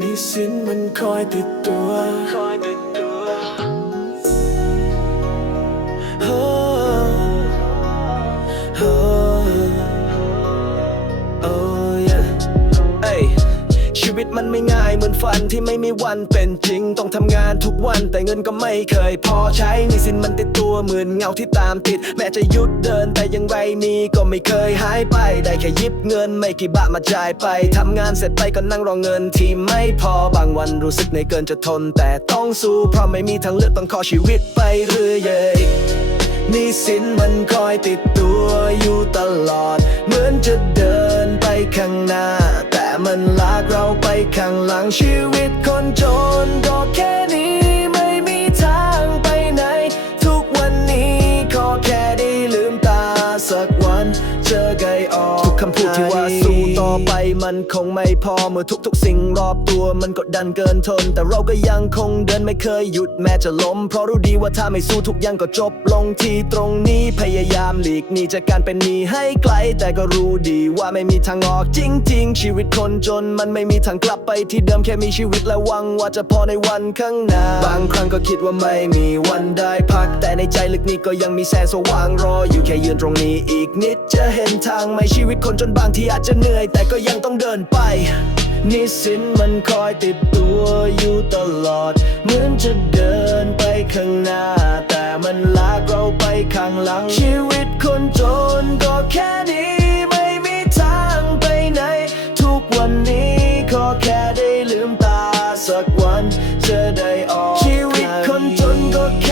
นี่สินมันคอยติดตัวคอยติดตัวโอ้โอ้โอ้ yeah เอ้ยชีวิตมันไม่ง่ายเหมือนฝันที่ไม่มีวันเป็นจริง ต้องทำงานทุกวันแต่เงินก็ไม่เคย อใช้หนี่สินมันติดตัวเหมือนเงาที่ตามติด แม้จะหยุดเดินแต่ยังไรนี้ก็ไม่เคยหายไป ได้แค่ยิบเงินไม่กี่บาทมาจ่ายไปทำงานเสร็จไปก็นั่งรอเงินที่ไม่พอบางวันรู้สึกในอยเกินจะทน แต่ต้องสู้เพราะไม่มีทางเลือกต้องขอชีวิตไปเรื่อยหนี่สินมันคอยติดตัวอยู่ตลอด เหมือนจะเดินไปข้างหน้า แต่มันลากเราไปข้างหลังชีวิตคนจนก็แค่ ไปมันคงไม่พอเมื่อทุกๆ สิ่งรอบตัวมันกดดันเกินทน แต่เราก็ยังคงเดินไม่เคยหยุดแม้จะล้ม เพราะรู้ดีว่าถ้าไม่สู้ทุกอย่างก็จบลงที่ตรงนี้พยายามหลีกหนีจากการเป็นหนี้ให้ไกล แต่ก็รู้ดีว่าไม่มีทางออกจริง ๆ ชีวิตคนจนมันไม่มีทางกลับไปที่เดิมแค่มีชีวิตและหวังว่าจะพอในวันข้างหน้าบางครั้งก็คิดว่าไม่มีวันได้พัก แต่ในใจลึกนี้ก็ยังมีแสงสว่างรออยู่แค่ยืนตรงนี้อีกนิดจะเห็นทางไหมชีวิตคนจนบางที่อาจจะเหนื่อยแต่ก็ยังต้องเดินไปนี่สินมันคอยติดตัวอยู่ตลอด เหมือนจะเดินไปข้างหน้า แต่มันลากเราไปข้างหลัง ชีวิตคนจนก็แค่นี้ ไม่มีทางไปไหน ทุกวันนี้ขอแค่ได้ลืมตาสักวันจะได้ออกชีวิตคนจนก็แค่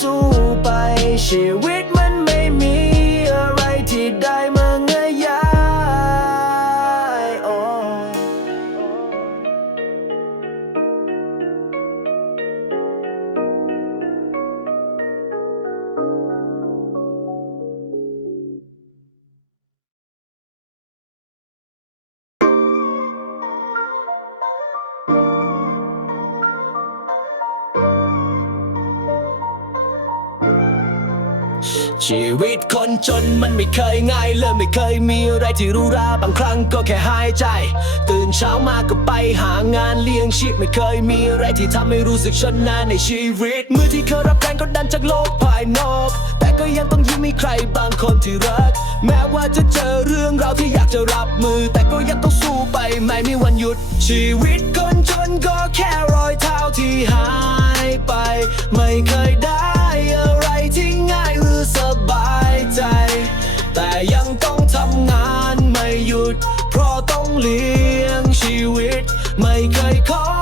สู้ไปชีวิต จนมันไม่เคยง่ายเลยไม่เคยมีอะไรที่รู้ราบางครั้งก็แค่หายใจ ตื่นเช้ามาก็ไปหางานเลี้ยงชีพไม่เคยมีอะไรที่ทำให้รู้สึกชนะในชีวิต มือที่เคยรับแรงกดดันจากโลกภายนอก แต่ก็ยังต้องยิ้มมีใครบางคนที่รัก แม้ว่าจะเจอเรื่องราวที่อยากจะรับมือ แต่ก็ยังต้องสู้ไปไม่มีวันหยุด ชีวิตคนจนก็แค่รอยเท้าที่หายไป ไม่เคยได้ อะไรที่ง่ายหรือสบายใจ แต่ยังต้องทำงานไม่หยุด เพราะต้องเลี้ยงชีวิต ไม่เคยขอ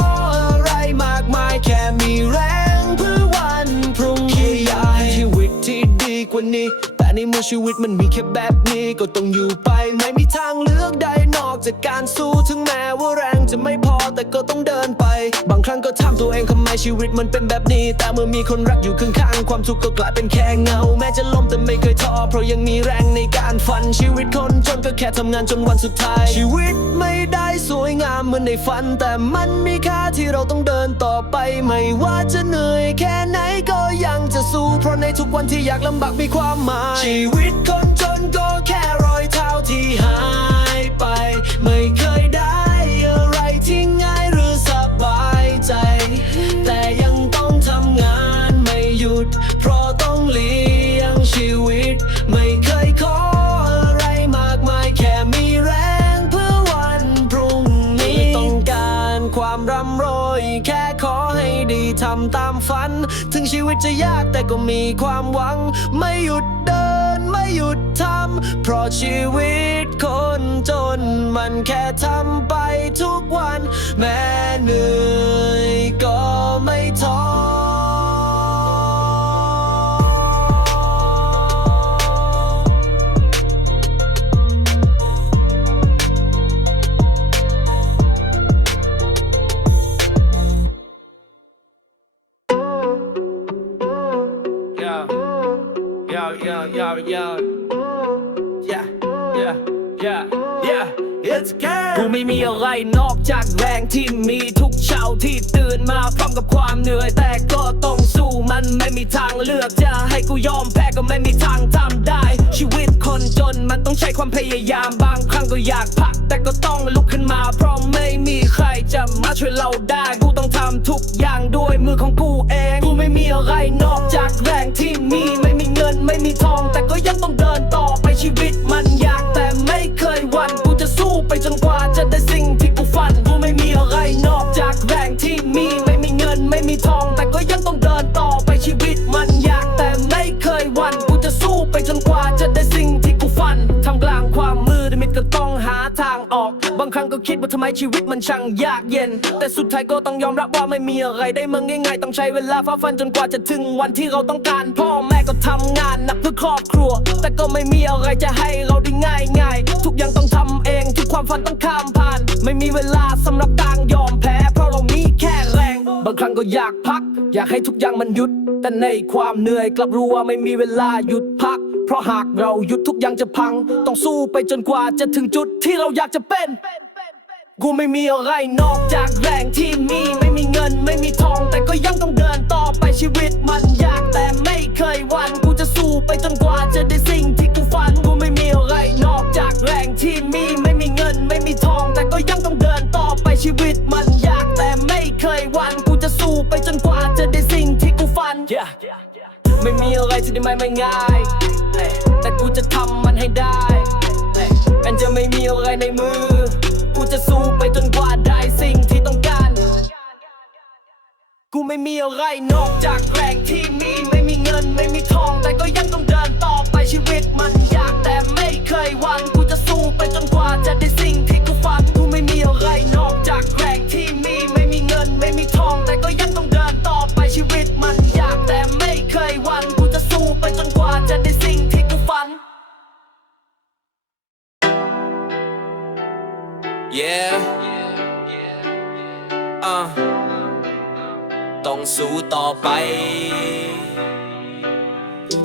ในเมื่อชีวิตมันมีแค่แบบนี้ก็ต้องอยู่ไป ไม่มีทางเลือกใดนอกจากการสู้ถึงแม้ว่าแรงจะไม่พอแต่ก็ต้องเดินไป บางครั้งก็ถามตัวเองทำไมชีวิตมันเป็นแบบนี้ แต่เมื่อมีคนรักอยู่ข้างๆความทุกข์ก็กลายเป็นแค่เงา แม้จะล้มแต่ไม่เคยท้อเพราะยังมีแรงในการฝันชีวิตคนจนก็แค่ทำงานจนวันสุดท้าย ชีวิตไม่ได้สวยงามเหมือนในฝัน แต่มันมีค่าที่เราต้องเดินต่อไป ไม่ว่าจะเหนื่อยแค่ไหนก็ยังจะสู้เพราะในทุกวันที่อยากลำบากมีความหมายชีวิตคนจนก็แค่รอยเท้าที่หายไป ไม่เคยได้อะไรที่ง่ายหรือสบายใจ แต่ยังต้องทำงานไม่หยุด เพราะต้องเลี้ยงชีวิต ไม่เคยขออะไรมากมายแค่มีแรงเพื่อวันพรุ่งนี้ไม่ต้องการความร่ำรวยแค่ขอให้ดีทำตามฝัน ถึงชีวิตจะยากแต่ก็มีความหวัง ไม่หยุดำ เพราะชีวิตคนจนมันแค่ทำไปทุกวัน แม้เหนื่อยก็ไม่ท้อ Yo, yo, yo, yo, yo. Yeah, yeah, yeah, yeah, yeah. let's go กูไม่มีอะไรนอกจากแรงที่มีทุกเช้าที่ตื่นมาพร้อมกับความเหนื่อย แต่ก็ต้องสู้มันไม่มีทางเลือกจะให้กูยอมแพ้ก็ไม่มีทางทำได้ ชีวิตคนจนมันต้องใช้ความพยายามบางครั้งก็อยากพัก แต่ก็ต้องลุกขึ้นมา เพราะไม่มีใครจะมาช่วยเราได้กูต้องทำทุกอย่างด้วยมือของกูเอง กูไม่มีอะไรนอกจากแรงที่มีไม่มีเงินไม่มีทอง แต่ก็ยังต้องเดินต่อไปชีวิตมันยากต ยวัน กูจะสู้ไปจนกว่าจะได้สิ่งที่กูฝัน กูไม่มีอะไรนอกจากแรงที่มีไม่มีเงินไม่มีทอง แต่ก็ยังต้องเดินต่อไปชีวิตมันยากแต่ไม่เคยวัน กูจะสู้ไปจนกว่าจะ ออก บางครั้งก็คิดว่าทำไมชีวิตมันช่างยากเย็น แต่สุดท้ายก็ต้องยอมรับว่าไม่มีอะไรได้มาง่ายๆ ต้องใช้เวลาฟ้าฟันจนกว่าจะถึงวันที่เราต้องการ พ่อแม่ก็ทำงานหนักเพื่อครอบครัว แต่ก็ไม่มีอะไรจะให้เราได้ง่ายๆ ทุกอย่างต้องทำเองทุกความฝันต้องข้ามผ่าน ไม่มีเวลาสำหรับต่างยอมแพ้ เพราะเรามีแค่แรง บางครั้งก็อยากพัก อยากให้ทุกอย่างมันหยุด แต่ในความเหนื่อยกลับรู้ว่าไม่มีเวลาหยุดพัก เพราะหากเราหยุดทุกอย่างจะพัง ต้องสู้ไปจนกว่าจะถึงจุดที่เราอยากจะเป็น กูไม่มีอะไรนอกจากแรงที่มีไม่มีเงินไม่มีทอง แต่ก็ยังต้องเดินต่อไปชีวิตมันยากแต่ไม่เคยวันกูจะสู้ไปจนกว่าจะได้สิ่งที่กูฝันกูไม่มีอะไรนอกจากแรงที่มีไม่มีเงินไม่มีทอง แต่ก็ยังต้องเดินต่อไปชีวิตมันยากแต่ไม่เคยวันกูจะสู้ไปจนกว่าจะได้สิ่งที่กูฝัน yeah. ไม่มีอะไรที่ได้ไม่ไม่ง่าย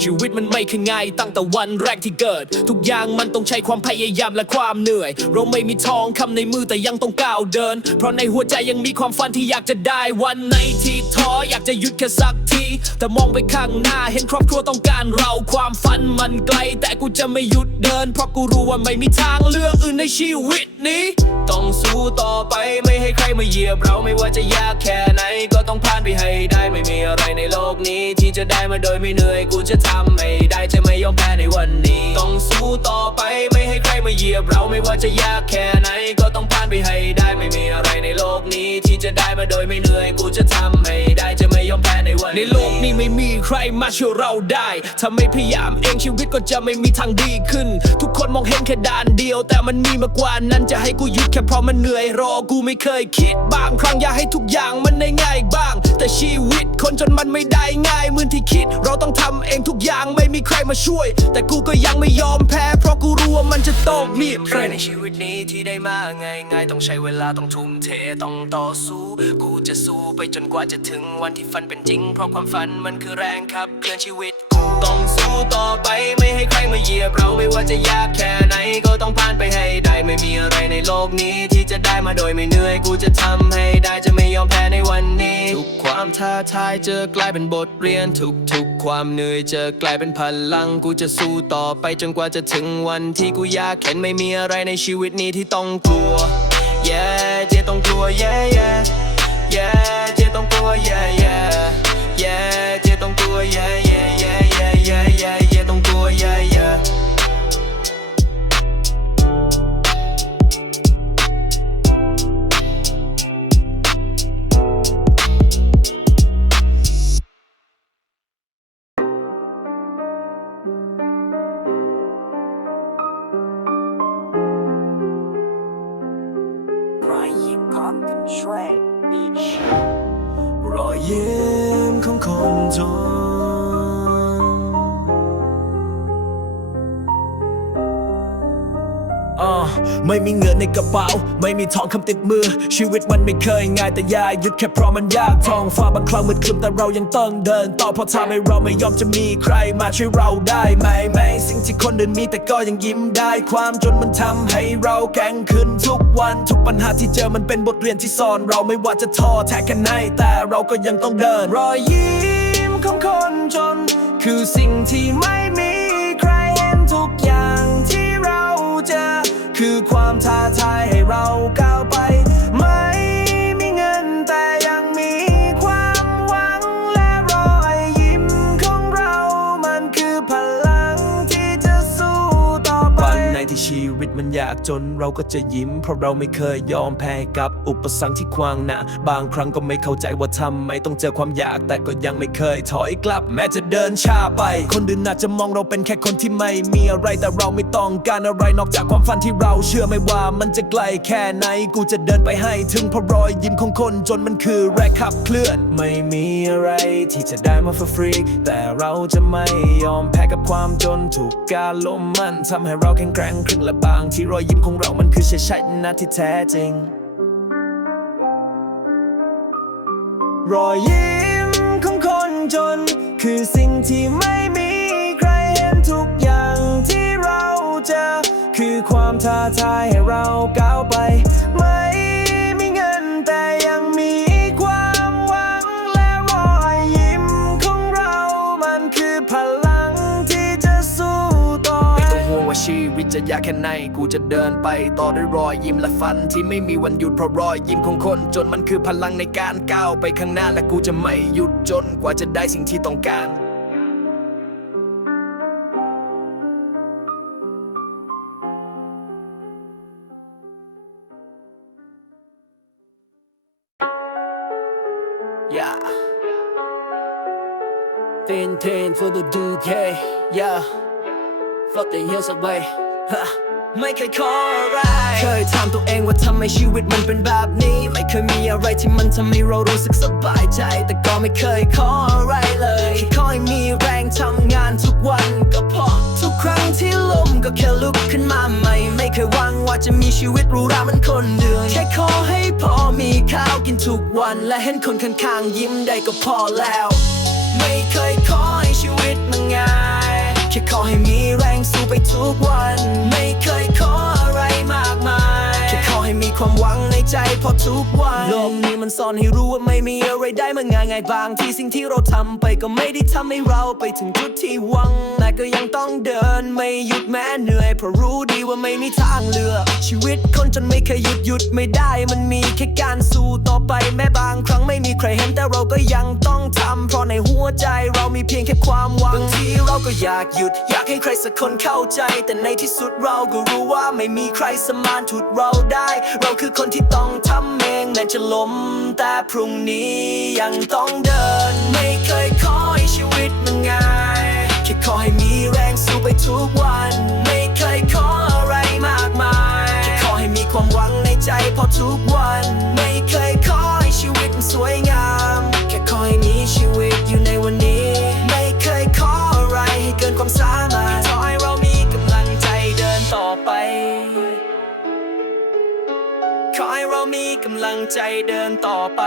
ชีวิตมันไม่เคยง่ายตั้งแต่วันแรกที่เกิด ทุกอย่างมันต้องใช้ความพยายามและความเหนื่อย เราไม่มีทองคำในมือแต่ยังต้องก้าวเดิน เพราะในหัวใจยังมีความฝันที่อยากจะได้วันไหนที่ท้ออยากจะหยุดแค่สัก แต่มองไปข้างหน้าเห็นครอบครัวต้องการเราความฝันมันไกล แต่กูจะไม่หยุดเดิน เพราะกูรู้ว่าไม่มีทางเลือกอื่นในชีวิตนี้ ต้องสู้ต่อไปไม่ให้ใครมาเหยียบเราไม่ว่าจะยากแค่ไหน ก็ต้องผ่านไปให้ได้ไม่มีอะไรในโลกนี้ ที่จะได้มาโดยไม่เหนื่อยกูจะทำให้ได้จะไม่ยอมแพ้ในวันนี้ ต้องสู้ต่อไปไม่ให้ใครมาเหยียบเราไม่ว่าจะยากแค่ไหน ก็ต้องผ่านไปให้ได้ไม่มีอะไรในโลกนี้ ที่จะได้มาโดยไม่เหนื่อยกูจะทำให้ได้จะไม่ยอมแพ้ในวันนี้กนี้ไม่มีใครมาช่วยเราได้ ถ้าไม่พยายามเองชีวิตก็จะไม่มีทางดีขึ้น ทุกคนมองเห็นแค่ด้านเดียว แต่มันมีมากกว่านั้นจะให้กูหยุดแค่เพราะมันเหนื่อยรอกูไม่เคยคิดบางครั้งอยากให้ทุกอย่างมันง่ายบ้าง แต่ชีวิตคนจนมันไม่ได้ง่ายเหมือนที่คิด เราต้องทำเองทุกอย่างไม่มีใครมาช่วย แต่กูก็ยังไม่ยอมแพ้ เพราะกูรู้ว่ามันจะต้องมีใครในชีวิตนี้ที่ได้มาง่ายๆต้องใช้เวลาต้องทุ่มเทต้องต่อสู้ กูจะสู้ไปจนกว่าจะถึงวันที่ฝันเป็นจริงเพราะความฝันมันคือแรงขับเคลื่อนชีวิตกูต้องสู้ต่อไปไม่ให้ใครมาเหยียบเราไม่ว่าจะยากแค่ไหนก็ต้องผ่านไปให้ได้ไม่มีอะไรในโลกนี้ ที่จะได้มาโดยไม่เหนื่อยกูจะทำให้ได้จะไม่ยอมแพ้ในวันนี้ ทุกความท้าทายเจอกลายเป็นบทเรียนทุกทุกๆความเหนื่อยเจอกลายเป็นพลังกูจะสู้ต่อไปจนกว่าจะถึงวันที่กูอยากเห็นไม่มีอะไรในชีวิตนี้ที่ต้องกลัว yeah เจต้องกลัว yeah yeah yeah เจต้องกลัว yeah yeah yeah เจต้องกลัว yeah yeah yeah yeah yeah yeah เจต้องกลัว yeah เป๋า ไม่มีทองคำติดมือ ชีวิตมันไม่เคยง่ายแต่ยาหยุดแค่เพราะมันยากทองฟ้าบางครั้งมืดครึมแต่เรายังต้องเดิน ต่อเพราะถ้าไม่เราไม่ยอมจะมีใครมาช่วยเราได้ไหมไหมสิ่งที่คนอื่นมีแต่ก็ยังยิ้มได้ ความจนมันทำให้เราแข็งขึ้นทุกวันทุกปัญหาที่เจอมันเป็นบทเรียนที่สอน เราไม่ว่าจะท้อแท้แค่ไหนแต่เราก็ยังต้องเดินรอยยิ้มของคนจน คือสิ่งที่ไม่มีใครเห็นทุกอย่างที่เราเจอ คือความท้าทายให้เราก้าวไป ยากจนเราก็จะยิ้ม เพราะเราไม่เคยยอมแพ้กับอุปสรรคที่ขวางหน้าบางครั้งก็ไม่เข้าใจว่าทำไมต้องเจอความยาก แต่ก็ยังไม่เคยถอยกลับ แม้จะเดินช้าไป คนอื่นอาจจะมองเราเป็นแค่คนที่ไม่มีอะไรแต่เราไม่ต้องการอะไรนอกจากความฝันที่เราเชื่อไม่ว่ามันจะไกลแค่ไหนกูจะเดินไปให้ถึงเพราะรอยยิ้มของคนจนมันคือแรงขับเคลื่อนไม่มีอะไรที่จะได้มาฟรีๆแต่เราจะไม่ยอมแพ้กับความจนถูกการล้มมันทำให้เราแข็งแกร่งขึ้นและบางที่รอยยิ้มของเรามันคือชัยชนะที่แท้จริง รอยยิ้มของคนจน คือสิ่งที่ไม่มีใครเห็นทุกอย่างที่เราเจอคือความท้าทายให้เราก้าวไป จะยากแค่ไหนกูจะเดินไป ต่อด้วยรอยยิ้มและฝันที่ไม่มีวันหยุดเพราะรอยยิ้มของคน จนมันคือพลังในการก้าวไปข้างหน้าและกูจะไม่หยุดจนกว่าจะได้สิ่งที่ต้องการ Yeah. Ten ten for the dude, yeah, yeah. Fuck the years away. ไม่เคยขออะไร เคยถามตัวเองว่าทำไมชีวิตมันเป็นแบบนี้ ไม่เคยมีอะไรที่มันทำให้เรารู้สึกสบายใจ แต่ก็ไม่เคยขออะไรเลยแค่ขอให้มีแรงทำงานทุกวันก็พอ ทุกครั้งที่ล้มก็แค่ลุกขึ้นมาใหม่ ไม่เคยหวังว่าจะมีชีวิตหรูหราเหมันคนเดือนแค่ขอให้พอมีข้าวกินทุกวัน และเห็นคนข้างๆยิ้มได้ก็พอแล้ว ไม่เคยขอให้ชีวิตมัน แค่ขอให้มีแรงสู้ไปทุกวัน ไม่เคยขอ มีความหวังในใจพอทุกวันโลกนี้มันสอนให้รู้ว่าไม่มีอะไรได้มาง่ายง่ายบางที่สิ่งที่เราทำไปก็ไม่ได้ทำให้เราไปถึงจุดที่หวัง แต่ก็ยังต้องเดินไม่หยุดแม้เหนื่อยเพราะรู้ดีว่าไม่มีทางเลือก ชีวิตคนจนไม่เคยหยุดหยุดไม่ได้ มันมีแค่การสู้ต่อไปแม้บางครั้งไม่มีใครเห็นแต่เราก็ยังต้องทำเพราะในหัวใจเรามีเพียงแค่ความหวังบางทีเราก็อยากหยุด อยากให้ใครสักคนเข้าใจ แต่ในที่สุดเราก็รู้ว่าไม่มีใครสมานถุดเราได้เราคือคนที่ต้องทำเองแม้จะล้ม แต่พรุ่งนี้ยังต้องเดิน ไม่เคยขอให้ชีวิตมันง่ายแค่ขอให้มีแรงสู้ไปทุกวัน ไม่เคยขออะไรมากมายแค่ขอให้มีความหวังในใจพอทุกวัน ไม่เคยขอให้ชีวิตมันสวยงามแค่ขอให้มีชีวิตอยู่ในวันนี้ ไม่เคยขออะไรให้เกินความสามารถขอให้เรามีกำลังใจเดินต่อไป อให้เรามีกำลังใจเดินต่อไป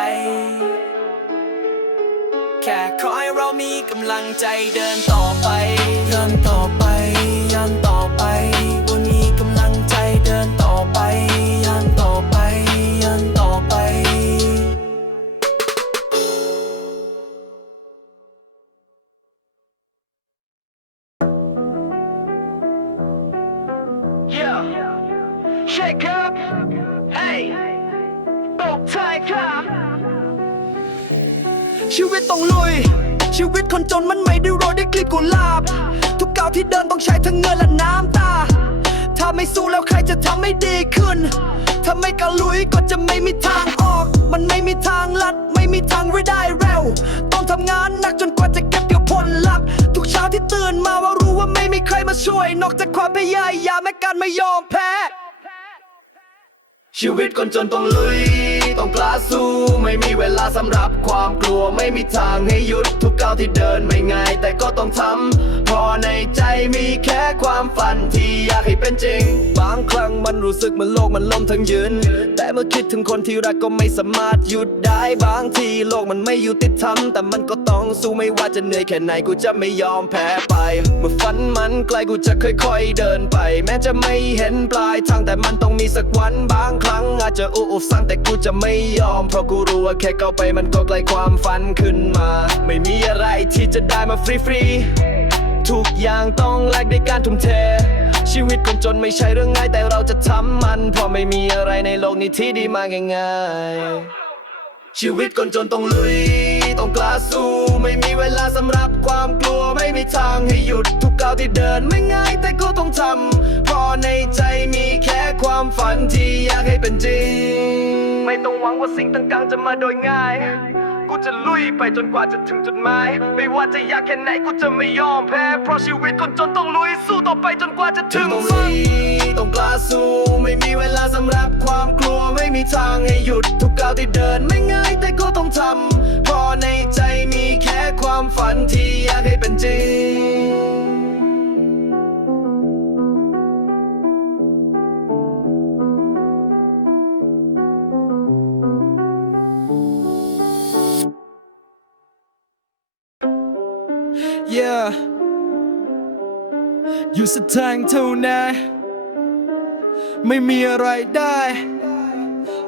แค่ขอให้เรามีกำลังใจเดินต่อไป เดินต่อไป ชีวิตต้องลุย ชีวิตคนจนมันไม่ได้โรยด้วยกลีบกุหลาบ ทุกก้าวที่เดินต้องใช้ทั้งเงินและน้ำตา ถ้าไม่สู้แล้วใครจะทำให้ดีขึ้น ถ้าไม่กระลุยก็จะไม่มีทางออก มันไม่มีทางลัด ไม่มีทางไว้ได้เร็ว ต้องทำงานหนักจนกว่าจะเก็บเกี่ยวผลลัพธ์ทุกเช้าที่ตื่นมาว่ารู้ว่าไม่มีใครมาช่วย นอกจากความพยายามและการไม่ยอมแพ้ ชีวิตคนจนต้องลุย ต้องกล้าสู้ ไม่มีเวลาสำหรับความกลัวไม่มีทางให้หยุดทุกก้าวที่เดินไม่ง่าย แต่ก็ต้องทำพราะในใจมีแค่ความฝันที่อยากให้เป็นจริง บางครั้งมันรู้สึกเหมันโลกมันล่มทั้งยืน แต่เมื่อคิดถึงคนที่รักก็ไม่สามารถหยุดได้บางทีโลกมันไม่ยุติธรรมแต่มันก็ต้อง สู้ไม่ว่าจะเหนื่อยแค่ไหนกูจะไม่ยอมแพ้ไป เมื่อฝันมันไกลกูจะค่อยๆเดินไป แม้จะไม่เห็นปลายทางแต่มันต้องมีสักวันบางครั้ง อาจจะอู้อุสั่งแต่กูจะไม่ยอม เพราะกูรู้ว่าแค่ก้าวไปมันก็ไกลความฝันขึ้นมา ไม่มีอะไรที่จะได้มาฟรีๆทุกอย่างต้องแลกด้วยการทุ่มเทชีวิตคนจนไม่ใช่เรื่องง่ายแต่เราจะทำมัน เพราะไม่มีอะไรในโลกนี้ที่ดีมาง่ายๆ ชีวิตคนจนต้องลุย กล้าสู้ไม่มีเวลาสำหรับความกลัวไม่มีทางให้หยุดทุกก้าวที่เดินไม่ง่ายแต่ก็ต้องทำเพราะในใจมีแค่ความฝันที่อยากให้เป็นจริง ไม่ต้องหวังว่าสิ่งต่างๆจะมาโดยง่าย กูจะลุยไปจนกว่าจะถึงจุดหมาย ไม่ว่าจะยากแค่ไหนกูจะไม่ยอมแพ้ เพราะชีวิตคนจนต้องลุยสู้ต่อไปจนกว่าจะถึงฝันต้องกล้าสู้ไม่มีเวลาสำหรับความกลัวไม่มีทางให้หยุด ทุกก้าวที่เดินไม่ง่ายแต่ก็ต้องทำเพราะในใจมีแค่ความฝันที่อยากให้เป็นจริง อยู่สุดทางเท่านั้น ไม่มีอะไรได้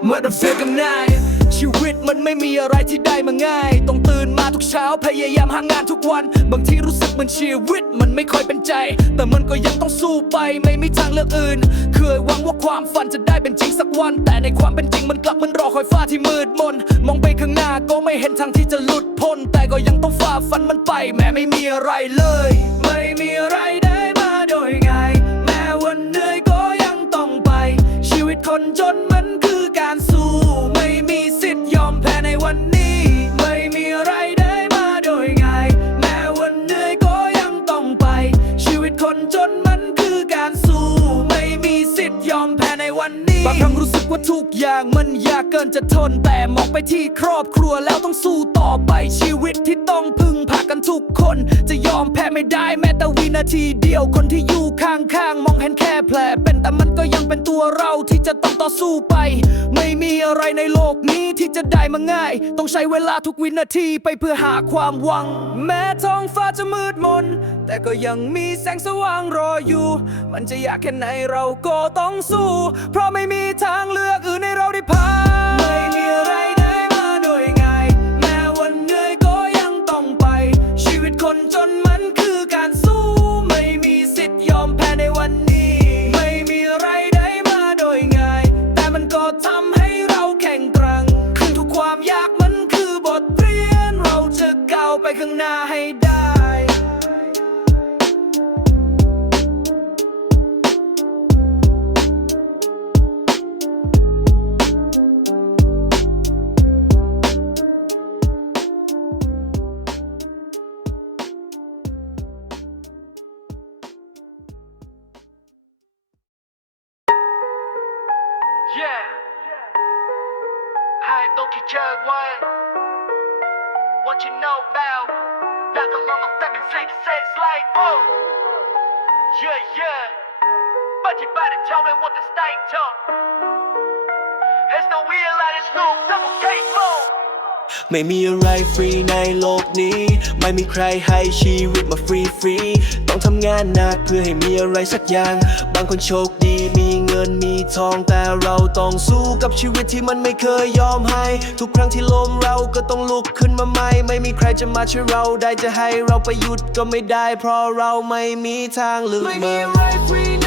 Motherfucker night ชีวิตมันไม่มีอะไรที่ได้มาง่าย ต้องตื่นมาทุกเช้าพยายามหางานทุกวัน บางทีรู้สึกเหมือนชีวิตมันไม่ค่อยเป็นใจ แต่มันก็ยังต้องสู้ไปไม่มีทางเลือกอื่น เคยหวังว่าความฝันจะได้เป็นจริงสักวัน แต่ในความเป็นจริงมันกลับมันรอคอยฟ้าที่มืดมน มองไปข้างหน้าก็ไม่เห็นทางที่จะหลุดพ้น แต่ก็ยังต้องฝ่าฟันมันไป แม้ไม่มีอะไรเลย ไม่มีอะไรได้ ดยง่าย แม้วันเหนื่อยก็ยังต้องไป ชีวิตคนจนมันคือการสู้ ไม่มีสิทธิ์ยอมแพ้ในวันนี้ ว่าทุกอย่างมันยากเกินจะทน แต่มองไปที่ครอบครัวแล้วต้องสู้ต่อไปชีวิตที่ต้องพึ่งพากันทุกคน จะยอมแพ้ไม่ได้แม้แต่วินาทีเดียวคนที่อยู่ข้างๆ มองเห็นแค่แผลเป็นแต่มันก็ยังเป็นตัวเราที่จะต้องต่อสู้ไป ไม่มีอะไรในโลกนี้ที่จะได้มาง่าย ต้องใช้เวลาทุกวินาทีไปเพื่อหาความหวัง แม้ท้องฟ้าจะมืดมน แต่ก็ยังมีแสงสว่างรออยู่ มันจะยากแค่ไหนเราก็ต้องสู้ เพราะไม่มีทางเลือกอื่นให้เราได้ผ่าไม่มีอะไรได้มาโดยง่าย แม้วันเหนื่อยก็ยังต้องไป ชีวิตคนจนมันคือการสู้ ไม่มีสิทธิ์ยอมแพ้ในวันนี้ ไม่มีอะไรได้มาโดยง่าย แต่มันก็ทำให้เราแข่งแกร่งขึ้นทุกความยากมันคือบทเรียน เราจะก้าวไปข้างหน้าให้ได้ ไม่มีอะไรฟรีในโลกนี้ ไม่มีใครให้ชีวิตมาฟรีฟรีต้องทำงานหนักเพื่อให้มีอะไรสักอย่าง บางคนโชคดีมีินมีทองแต่เราต้องสู้กับชีวิตที่มันไม่เคยยอมให้ ทุกครั้งที่ล้มเราก็ต้องลุกขึ้นมาใหม่ ไม่มีใครจะมาช่วยเราได้จะให้เราไปหยุดก็ไม่ได้ เพราะเราไม่มีทางเลือกไม่มีอะ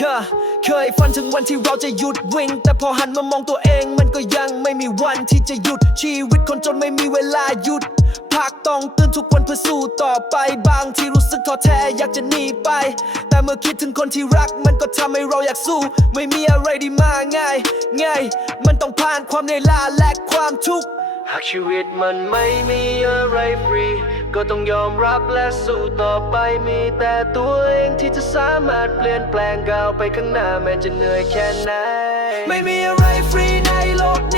yeah, เคยฝันถึงวันที่เราจะหยุดวิ่ง แต่พอหันมามองตัวเองมันก็ยังไม่มีวันที่จะหยุดชีวิตคนจนไม่มีเวลาหยุดพักต้องตื่นทุกวันเพื่อสู้ต่อไปบางที่รู้สึกท้อแท้อยากจะหนีไป แต่เมื่อคิดถึงคนที่รัก มันก็ทำให้เราอยากสู้ ไม่มีอะไรดีมาง่าย ง่าย มันต้องผ่านความเหนื่อยล้าและความทุกข์หากชีวิตมันไม่มีอะไรฟรี ก็ต้องยอมรับและสู้ต่อไปมีแต่ตัวเองที่จะสามารถเปลี่ยนแปลงก้าวไปข้างหน้าแม้จะเหนื่อยแค่ไหน ไม่มีอะไรฟรีในโลกนี้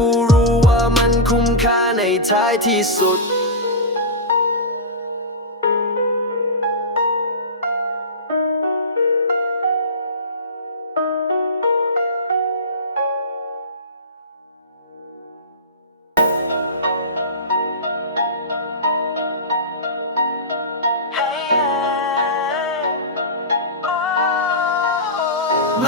กูรู้ว่ามันคุ้มค่าในท้ายที่สุด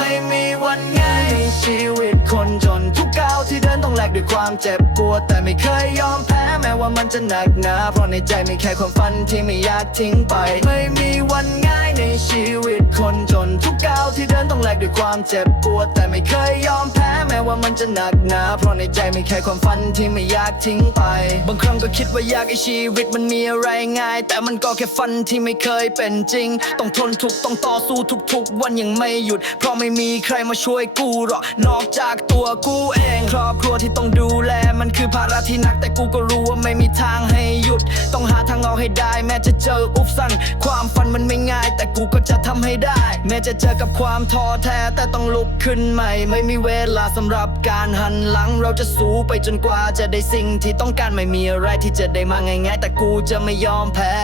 ม่มีวันง่ายในชีวิตคนจนทุกก้าวที่เดินต้องแลกด้วยความเจ็บปวดแต่ไม่เคยยอมแพ้แม้ว่ามันจะหนักหนาเพราะในใจมีแค่ความฝันที่ไม่อยากทิ้งไป ไม่มีวันง่ายในชีวิตคนจน ทุกก้าวที่เดินต้องแลกด้วยความเจ็บปวด แต่ไม่เคยยอมแพ้แม้ว่ามันจะหนักหนา เพราะในใจมีแค่ความฝันที่ไม่อยากทิ้งไป บางครั้งก็คิดว่าอยากให้ชีวิตมันมีอะไรง่าย แต่มันก็แค่ฝันที่ไม่เคยเป็นจริง ต้องทนทุกต้องต่อสู้ทุกๆ วันยังไม่หยุด เพราะไม่มีใครมาช่วยกูหรอกนอกจากตัวกูเอง ครอบครัวที่ต้องดูแลมันคือภาระที่หนักแต่กูก็รู้ว่าไม่มีทางให้หยุด ต้องหาทางออกให้ได้ แม้จะเจออุปสรรคความฝันมันไม่ง่าย แต่กูก็จะทำให้ได้แม้จะเจอกับความท้อแท้แต่ต้องลุกขึ้นใหม่ ไม่มีเวลาสำหรับการหันหลัง เราจะสู้ไปจนกว่าจะได้สิ่งที่ต้องการไม่มีอะไรที่จะได้มาง่ายๆแต่กูจะไม่ยอมแพ้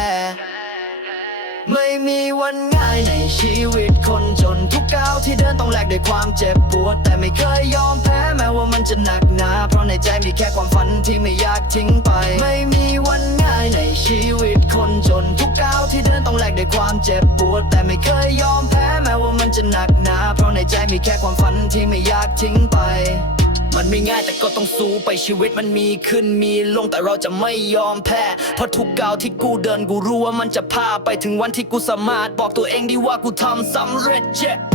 ไม่มีวันง่ายในชีวิตคนจนทุกก้าวที่เดินต้องแลกด้วยความเจ็บปวด แต่ไม่เคยยอมแพ้แม้ว่ามันจะหนักหนา เพราะในใจมีแค่ความฝันที่ไม่อยากทิ้งไป ไม่มีวันง่ายในชีวิตคนจนทุกก้าวที่เดินต้องแลกด้วยความเจ็บปวด แต่ไม่เคยยอมแพ้แม้ว่ามันจะหนักหนา เพราะในใจมีแค่ความฝันที่ไม่อยากทิ้งไป มันไม่ง่ายแต่ก็ต้องสู้ไปชีวิตมันมีขึ้นมีลงแต่เราจะไม่ยอมแพ้ เพราะทุกก้าวที่กูเดินกูรู้ว่ามันจะพาไปถึงวันที่กูสามารถบอกตัวเองดีว่ากูทำสำเร็จ yeah.